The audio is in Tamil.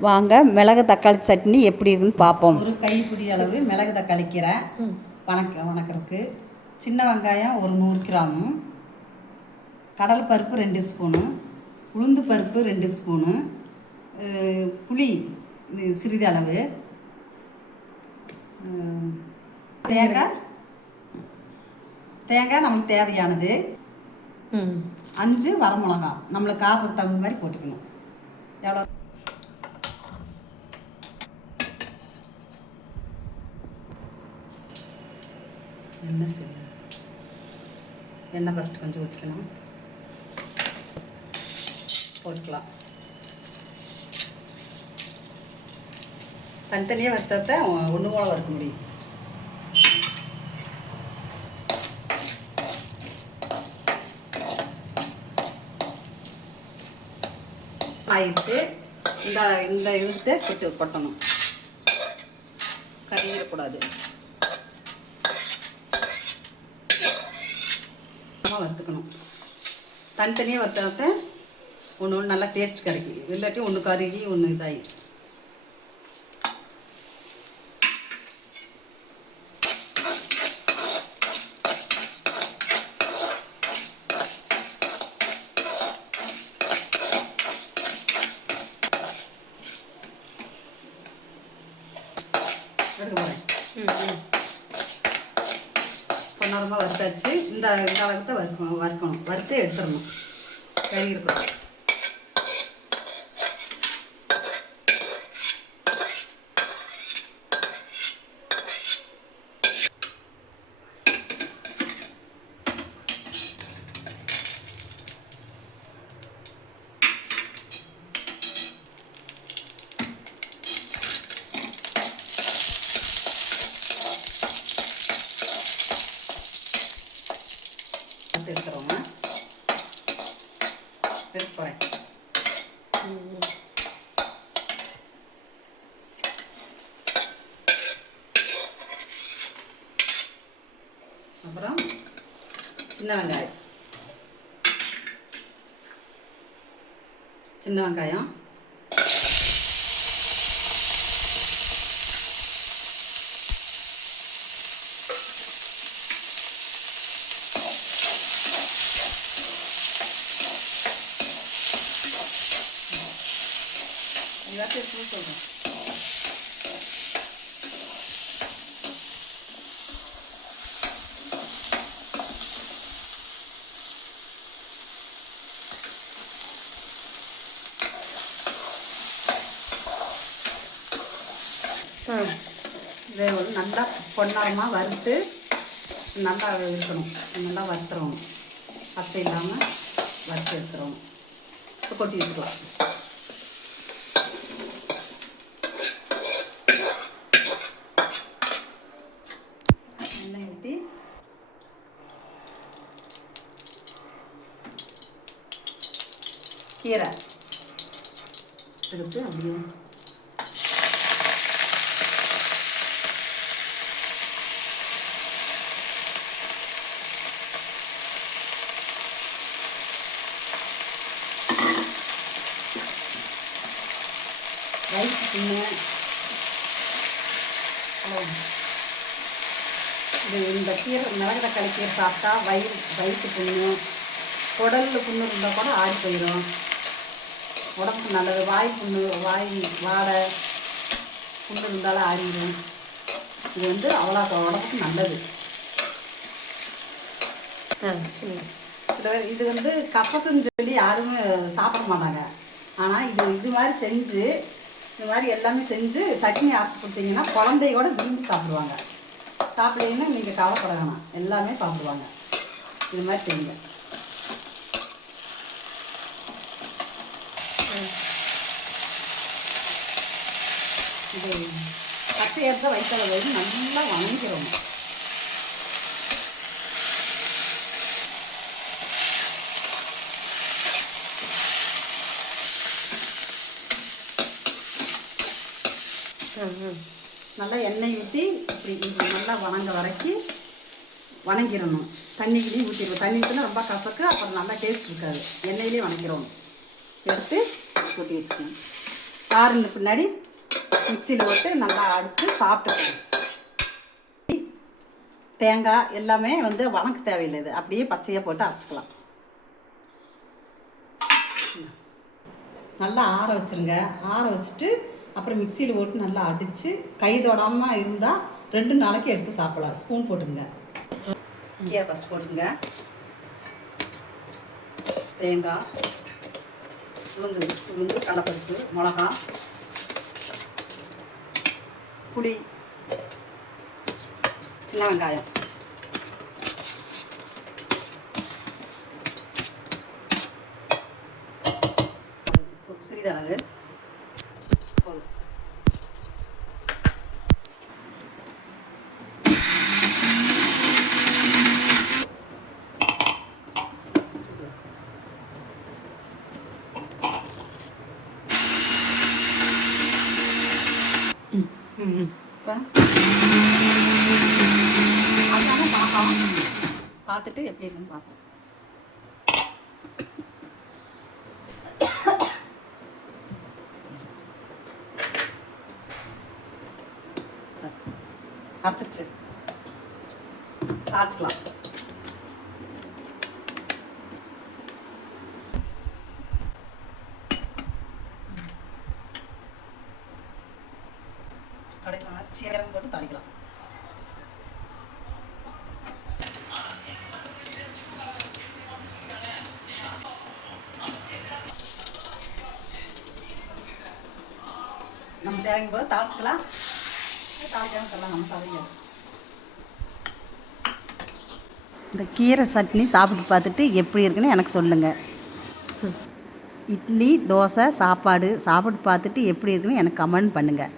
வாங்க மிளகு தக்காளி சட்னி எப்படி இருக்குன்னு பார்ப்போம். ஒரு கைப்பிடி அளவு மிளகு தக்காளி கீரை. வணக்க வணக்கறதுக்கு சின்ன வெங்காயம் ஒரு நூறு கிராமு. கடல் பருப்பு ரெண்டு ஸ்பூனு. உளுந்து பருப்பு ரெண்டு ஸ்பூனு. புளி இது சிறிது அளவு. அஹ் தேங்காய். தேங்காய் நம்மளுக்கு தேவையானது. அஞ்சு வரமிளகா நம்மளுக்கு காரத்துக்கு தகுந்த மாதிரி போட்டுக்கணும். எவ்வளோ? எண்ணெய் செய்யணும் எண்ணெய் ஃபஸ்ட்டு கொஞ்சம் ஊற்றிக்கணும் போட்டுக்கலாம். தனித்தனியாக வறுத்தா ஒன்று போல வறுக்க முடியும். ஆயிடுச்சு. இந்த இந்த இதுக்கு கொட்டு கொட்டணும். கறியிடக்கூடாது நம்ம வறுத்துக்கணும். தனித்தனியாக வறுத்தாத்த ஒன்று ஒன்று நல்லா டேஸ்ட் கிடைக்கும். இல்லாட்டி ஒன்று கருகி ஒன்று இதாகி. எடுக்க போகிறேன் பொன்னரமாக வறுத்தாச்சு. இந்த இந்த அளவுக்கு தான் வறுக்கணும் வறுக்கணும். வறுத்து எடுத்துடணும். கறி இருக்கணும் வறுத்து எடுத்துறோங்க எடுத்து அப்புறம் சின்ன வெங்காயம். சின்ன வெங்காயம். எல்லாத்தையும் எடுத்து சொல்கிறேன் இதை நல்லா பொன்னாரமாக வறுத்து நல்லா இருக்கணும் நல்லா வறுத்துறோம் பச்சை இல்லாமல் வறுத்து எடுத்துறணும். கொட்டி வச்சுக்கலாம் எண்ணெய் ஊற்றி கீரை. எடுத்து அப்படியே. ரைஸ் இது இந்த கீரை மிளகு தக்காளி கீரை சாப்பிட்டா வயிறு வயிற்று புண்ணு குடலில் புண்ணு இருந்தால் கூட ஆறி போயிடும் உடம்புக்கு நல்லது. வாய் புண்ணு வாய் வாடை புண்ணு இருந்தாலும் ஆறிடும். இது வந்து அவ்வளோ உடம்புக்கு நல்லது. இதில் இது வந்து கசப்புன்னு சொல்லி யாருமே சாப்பிட மாட்டாங்க. ஆனால் இது இது மாதிரி செஞ்சு இது மாதிரி எல்லாமே செஞ்சு சட்னி அரைச்சி கொடுத்தீங்கன்னா குழந்தையோட விரும்பி சாப்பிடுவாங்க. சாப்பிட்டீங்கன்னா நீங்கள் கவலைப்பட வேணாம். எல்லாமே சாப்பிடுவாங்க. இது மாதிரி செய்யுங்க. இது பச்சை எடுத்த வைத்தலை வைத்து நல்லா வணங்கிக்கிறோம் நல்லா எண்ணெய் ஊற்றி இப்படி இப்படி நல்லா வணங்க வரைக்கும் வணங்கிடணும் தண்ணிக்குள்ளேயும் ஊற்றிடுவோம் தண்ணி ஊற்றினா ரொம்ப கசக்கு அப்புறம் நல்லா டேஸ்ட் இருக்காது. எண்ணெயிலே வணக்கிறோம் எடுத்து கொட்டி வச்சுக்கணும். ஆறுன பின்னாடி மிக்சியில் போட்டு நல்லா அடித்து சாப்பிட்டுக்கணும். தேங்காய் எல்லாமே வந்து வணக்க தேவையில்லை இது. அப்படியே பச்சையாக போட்டு அரைச்சிக்கலாம். நல்லா ஆற வச்சுருங்க. ஆற வச்சுட்டு அப்புறம் மிக்சியில் போட்டு நல்லா அடித்து கை தொடாமல் இருந்தால் ரெண்டு நாளைக்கு எடுத்து சாப்பிடலாம். ஸ்பூன் போட்டுங்க. கீரை ஃபஸ்ட் போட்டுங்க. தேங்காய் உளுந்து உளுந்து கடப்பருப்பு மிளகா புளி. சின்ன வெங்காயம். சிறிதளவு. அதனால பார்க்கலாம் பார்த்துட்டு எப்படி இருக்குன்னு பார்ப்போம். அரைச்சிருச்சு. அரைச்சிக்கலாம் சீரகம் போட்டு தாளிக்கலாம் நம்ம தேவைக்கும் போது தாளிச்சுக்கலாம். தாளிக்காம சொல்லலாம் நம்ம சமையல் இந்த கீரை சட்னி சாப்பிட்டு பார்த்துட்டு எப்படி இருக்குன்னு எனக்கு சொல்லுங்கள் இட்லி தோசை சாப்பாடு சாப்பிட்டு பார்த்துட்டு எப்படி இருக்குன்னு எனக்கு கமெண்ட் பண்ணுங்கள்